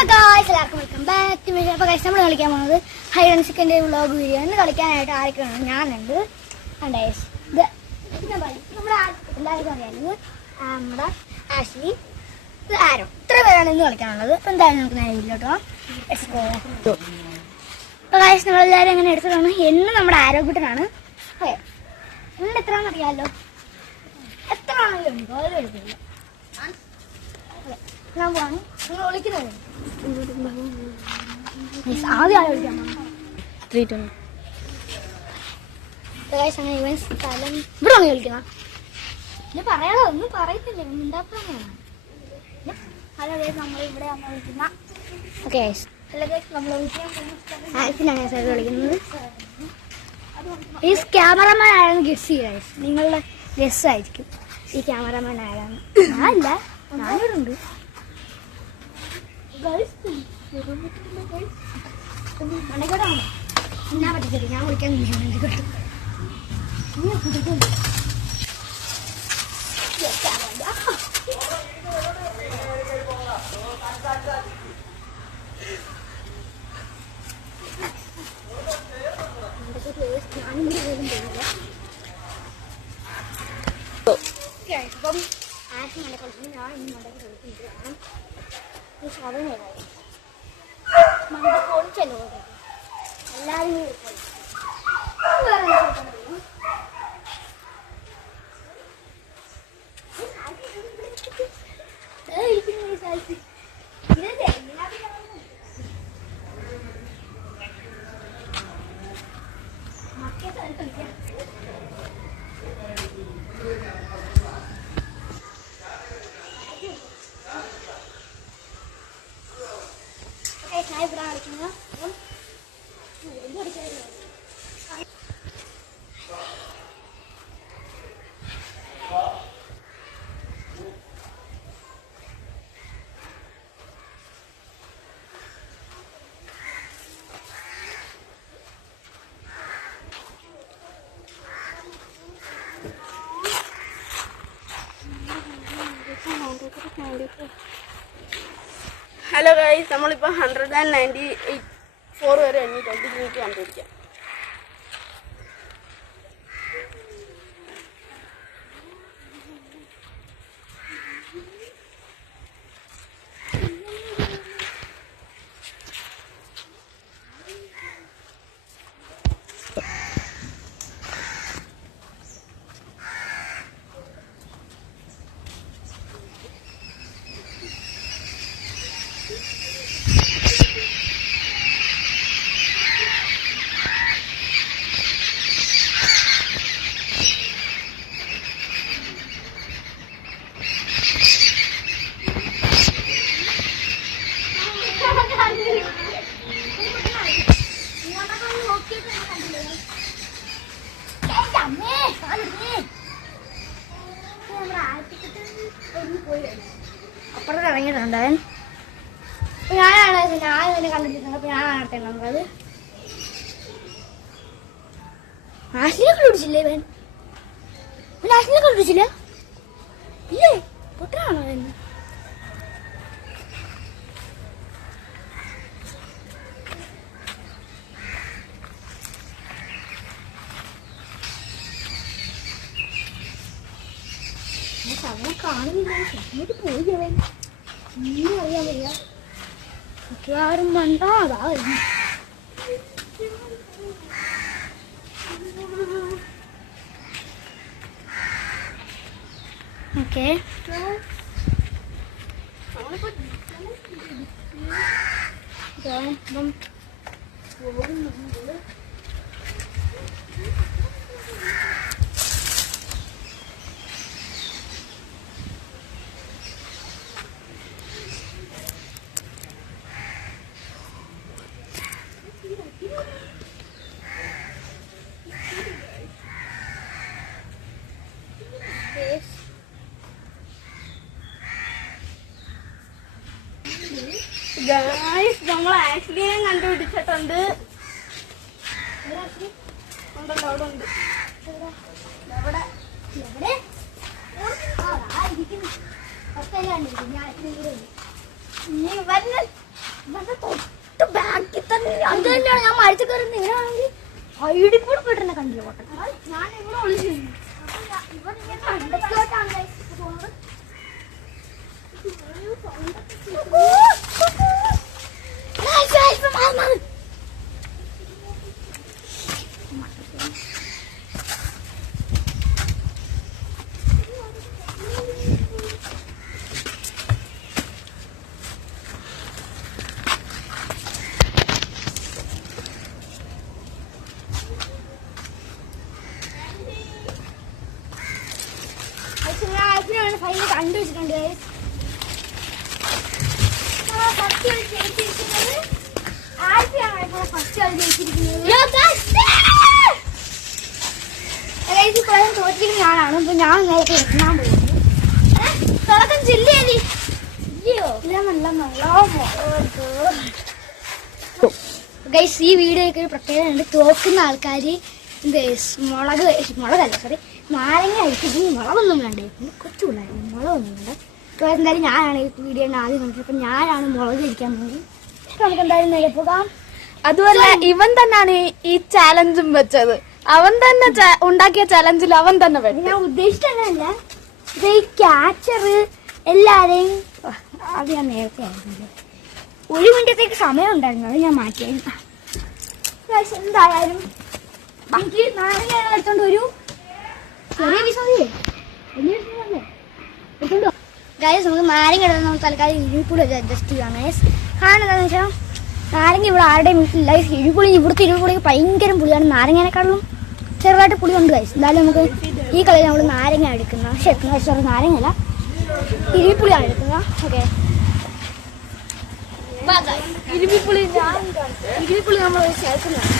Hello guys, എല്ലാവർക്കും welcome back to video. അപ്പോൾ guys നമ്മൾ കളിക്കാൻ പോകുന്നത് ഹൈഡ് ആൻഡ് സീക്കിന്റെ വ്ളോഗ് വീഡിയോ. ഇന്ന് കളിക്കാനായിട്ട് ആരൊക്കെയാണ്? ഞാനുണ്ട്. ഗൈസ് ഇത് നമ്മുടെ എല്ലാവർക്കും അറിയാമല്ലോ, നമ്മുടെ ആഷ്ലി, ഇത് ആരോ, ഇത്ര പേരാണ് ഇന്ന് കളിക്കാനുള്ളത്. അപ്പോൾ എന്തായാലും നമുക്ക് നേരെ വീട്ടിലോട്ടോ. അപ്പോൾ ഗൈസ് നമ്മളെല്ലാവരും എങ്ങനെ എടുത്തതാണ്? എന്ന് നമ്മുടെ ആരോഗ്യത്തിനാണ്. ഓക്കെ, എന്ന് എത്രയാണെന്ന് അറിയാമല്ലോ. എത്ര ആണെങ്കിലും ഉണ്ട്, ഓരോ എടുക്കില്ല. ഞാൻ പോവാണ്. നിങ്ങൾ വിളിക്കുന്നത് ആദ്യം ആളെ വിളിക്കാൻ അങ്ങനെ സ്ഥലം ഇവിടെ വന്ന് വിളിക്കണം. ഇത് പറയാതെ ഒന്നും പറയത്തില്ല, ഉണ്ടാക്കാനാണ്. ഹലോ ഗൈസ്, നമ്മൾ ഇവിടെ വന്ന് വിളിക്കുന്ന ഓക്കെ. ഹലോ ഗൈസ്, നമ്മൾ ആക്സിനാണ് സാർ വിളിക്കുന്നത്. ഈ ക്യാമറമാൻ ആരാണ് ഗസ് ചെയ്യുക ഗൈസ്? നിങ്ങളുടെ ഗസ് ആയിരിക്കും ഈ ക്യാമറമാൻ ആരാണ്. ഞാനല്ല, ഞാനിവിടെ ഞാൻ പറ്റില്ല, ഞാൻ വിളിക്കാൻ അപ്പം ആശം നല്ല കളിച്ചു. ഞാൻ ഇന്ന് മണ്ടയ്ക്ക് കളിച്ചിട്ടാണ് ഈ സാധനം മണ്ട പൊളിച്ചല്ലോ എല്ലാവരും ഇവിടെ കളിക്കുന്നത്. ഹലോ ഗൈസ്, നമ്മളിപ്പോൾ 194 വരെ എണ്ണിട്ടുണ്ട്. മിനിറ്റ് കണ്ടുപിടിക്കാം. അപ്പുറത്ത് ഇറങ്ങിയിട്ടുണ്ട്. ഞാനാണ് ഇതിനെ കണ്ടിരിക്കുന്നത്. അപ്പൊ ഞാനാണ് അടുത്തുള്ളത്. ആശിനെ കണ്ടുപിടിച്ചില്ലേ ഇവൻ? ആശിനെ കണ്ടുപിടിച്ചില്ല ഇല്ലേ? പൊട്ടനാണോ അവൻ? അവനെ കാണുന്നില്ല, അങ്ങോട്ട് പോയി അവൻ. ഒന്നും അറിയാൻ വയ്യ. മിക്കവാറും മണ്ടാതാ. ഓക്കെ, ഗൈസ്, നമ്മൾ ആക്ച്വലിയെ കണ്ടുപിടിച്ചിട്ടുണ്ട്. ഉണ്ടല്ലോ, അവിടെ ഉണ്ട്. തൊട്ട് ബാക്കിൽ തന്നെ അത് തന്നെയാണ് ഞാൻ മരിച്ചു കയറുന്നത്. ഇവരാണെങ്കിൽ സൈഡിൽ കൂടെ പോയിട്ടെന്നെ കണ്ടില്ല കോട്ടൻ. ഞാൻ ഇവിടെ ഒളിച്ചിരുന്നു. ഇവരിങ്ങനെ കണ്ടത്തിലോട്ടാണ് പോകുന്നത്. ഫൈനൽ കണ്ടുവച്ചിട്ടുണ്ട്. ഫസ്റ്റ് കളി ജയിച്ചിരിക്കുന്നത് ആൽഫിയാണ്. ഫസ്റ്റ് കളി ജയിച്ചിരിക്കുന്നത് തോറ്റിരിക്കുന്ന ഞാനാണ്. അപ്പൊ ഞാൻ നേരത്തെ എത്താൻ പോകുന്നത്. തുടക്കം ജില്ലയല്ലേ ഗൈസ്. ഈ വീഡിയോയ്ക്ക് ഒരു പ്രത്യേകത ഉണ്ട്. തോക്കുന്ന ആൾക്കാർ മുളകല്ല സോറി നാരങ്ങ അടിച്ചിട്ട് മുളകൊന്നും വേണ്ടേ, കൊച്ചു പിള്ളേരാണ്, മുളകൊന്നും വേണ്ട. അപ്പോൾ എന്തായാലും ഞാനാണ് ഈ വീഡിയോ ആദ്യം കണ്ടത്. അപ്പം ഞാനാണ് മുളക് കഴിക്കാൻ പോകുന്നത്. നമുക്ക് എന്തായാലും നേരെ പോകാം. അതുമല്ല ഇവൻ തന്നെയാണ് ഈ ചാലഞ്ചും വെച്ചത്. അവൻ തന്നെ ഉണ്ടാക്കിയ ചലഞ്ചിൽ അവൻ തന്നെ വെച്ചു. ഞാൻ ഉദ്ദേശിച്ചതല്ല, ഇത് ഈ ക്യാച്ചർ എല്ലാവരെയും അത് ഞാൻ നേരത്തെ ആയിരുന്നു. 1 മിനിറ്റത്തേക്ക് സമയം ഉണ്ടായിരുന്നു, അത് ഞാൻ മാറ്റിയായിരുന്നു. എന്തായാലും ബാക്കി നാരങ്ങ എടുത്തോണ്ട് ഒരു ചെറിയ വിശ്വാസില്ലേ വലിയ വിശ്വാസല്ലേ എടുത്തോണ്ടോ ഗൈസ്. നമുക്ക് നാരങ്ങ എടുത്ത് നമുക്ക് തൽക്കാലം ഇഴിപ്പുളി അഡ്ജസ്റ്റ് ചെയ്യാം ഗൈസ്. കാരണം എന്താണെന്ന് വെച്ചാൽ നാരങ്ങ ഇവിടെ ആരുടെയും വീട്ടിലില്ല. ഇഴിപ്പുളി ഇവിടുത്തെ ഇഴിപ്പുളിക്ക് ഭയങ്കര പുളിയാണ്. നാരങ്ങേനെക്കാളും ചെറുതായിട്ട് പുളി ഉണ്ട് ഗൈസ്. എന്തായാലും നമുക്ക് ഈ കളിയിൽ നമ്മൾ നാരങ്ങ എടുക്കുന്ന സോറി നാരങ്ങയല്ല ഇഴിപ്പുളിയാണ് എടുക്കുന്നത്. ഓക്കെ ഇഴിപ്പുളി നമ്മൾ ചേർക്കുന്നതാണ്.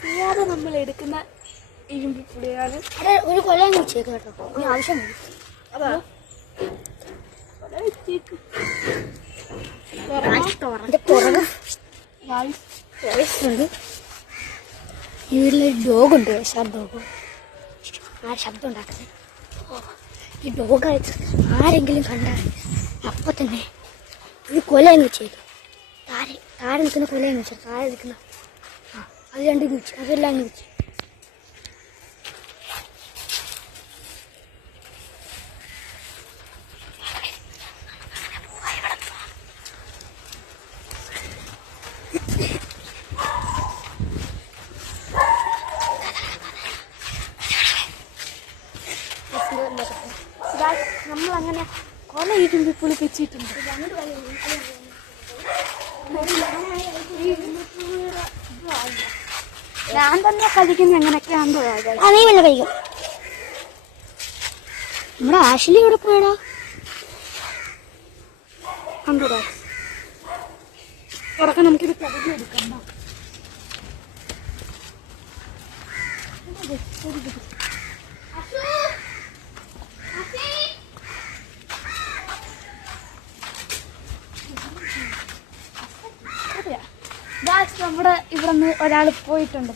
അറിയാതെ നമ്മൾ എടുക്കുന്ന ഇരുമ്പിപ്പുളിയാണ്. ഒരു കൊല വെച്ചേക്ക് കേട്ടോ, ഇനി ആവശ്യം അതാ വീട്ടിലൊരു ഡോഗുണ്ട്. ആ ശബ്ദം ഉണ്ടാക്കുന്നത് ഈ ഡോഗ് ആരെങ്കിലും കണ്ടാൽ അപ്പൊ തന്നെ ഒരു കൊലയെന്ന് വെച്ചേക്കും. താഴെ നിൽക്കുന്ന കൊലയെന്ന് വെച്ചാൽ താഴെ നിൽക്കുന്ന അത് രണ്ടും വെച്ച് അതെല്ലാം അങ്ങ് വെച്ച് നമ്മളങ്ങനെ കൊല ഇരുമ്പിപ്പുളി വെച്ചിട്ടുണ്ട്. ഞാൻ തന്നെ കഴിക്കുന്ന എങ്ങനെയൊക്കെയാണെന്ന് നീ വല്ല കഴിക്കും. നമ്മുടെ ആഷിലി ഇവിടെ പോയടാ. കണ്ടുകൂടാ തുറക്കാൻ നമുക്കിത് പകുതി എടുക്കണ്ട. നമ്മുടെ ഇവിടെ നിന്ന് ഒരാൾ പോയിട്ടുണ്ട്.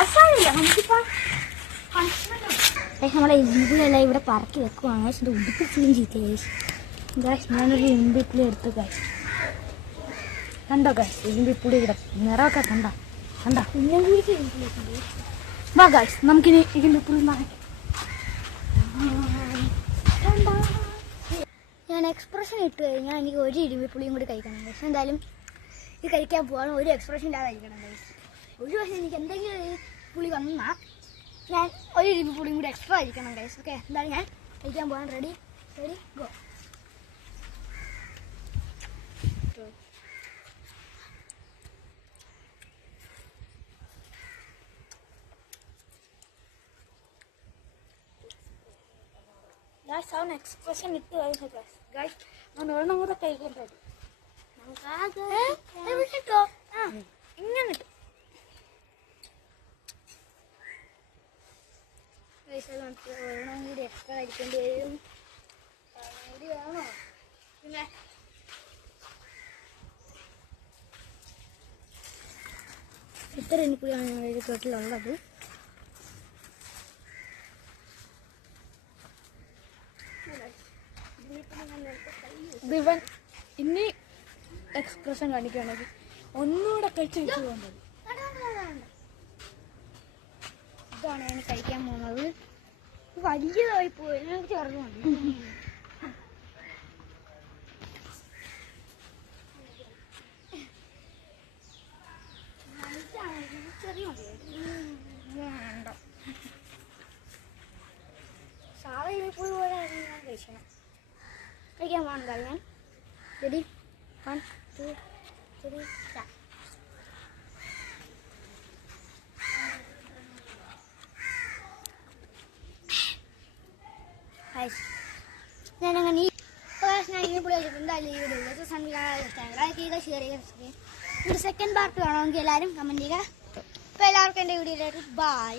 അസാമില്ല നമുക്കിപ്പോ നമ്മളെ ഇരുമ്പിളെല്ലാം ഇവിടെ പറക്കി വെക്കുവാണ്. പക്ഷെ ഉടുപ്പ് ക്ലീൻ ചെയ്തേ. ഞാനൊരു ഇരുമ്പിപ്പുളി എടുത്തു ഗൈസ്. കണ്ടോ ഗൈസ് ഇരുമ്പിപ്പുളി ഇവിടെ നിറമൊക്കെ കണ്ട വാ ഗൈസ് നമുക്കിനി ഇരുമ്പിപ്പുളി നിറയ്ക്കാം. ഞാൻ എക്സ്പ്രഷൻ ഇട്ട് കഴിഞ്ഞാൽ എനിക്ക് ഒരു ഇരുമ്പിപ്പുളിയും കൂടി കഴിക്കണം. പക്ഷെ എന്തായാലും ഇത് കഴിക്കാൻ പോവാണ്. ഒരു എക്സ്പ്രഷൻ ഇല്ലാതെ കഴിക്കണം ഗൈസ്. ഒരു പക്ഷേ എനിക്ക് എന്തെങ്കിലും പുളി വന്നാൽ ഞാൻ ഒരു ഇരുമ്പിപ്പുളിയും കൂടി എക്സ്ട്രാ കഴിക്കണം ഗൈസ്. ഓക്കെ എന്തായാലും ഞാൻ കഴിക്കാൻ പോകാൻ റെഡി ഗോ. എക്സ്പ്രഷൻ ഇട്ട് കഴിഞ്ഞു ഗൈസ്. ഞാൻ ഒരെണ്ണം കൂടെ കഴിക്കാൻ റെഡി. ഇങ്ങനെ ഒരെണ്ണം കൂടി എക്സ്ട്രാ കഴിക്കേണ്ടി വരും. കൂടി വേണോ പിന്നെ ഇത്ര എണ്ണിപ്പുളിയാണ് ഞങ്ങളുടെ വീട്ടിലുള്ളത്. ദിവൻ ഇനി എക്സ്പ്രഷൻ കാണിക്കുകയാണെങ്കിൽ ഒന്നുകൂടെ കഴിച്ച് പോകുന്നത്. ഇതാണ് ഞാൻ കഴിക്കാൻ പോകുന്നത്. വലിയതായി പോയി ചെറുതുണ്ട്. ചെറിയ വേണ്ട സാറ പോയി പോലെ ഞാൻ കഴിക്കണം. കഴിക്കാൻ പോകണ്ട ഞാൻ. Ready 1 2 3 start. ഞാനങ്ങനെ പുളി വെച്ചിട്ടുണ്ട്. അതിൽ ഈ വീഡിയോ ഷെയർ ചെയ്യുക. ഒരു സെക്കൻഡ് പാർട്ട് വേണമെങ്കിൽ എല്ലാവരും കമൻറ്റ് ചെയ്യുക. അപ്പോൾ എല്ലാവർക്കും എൻ്റെ വീഡിയോയിലേക്ക് ബൈ.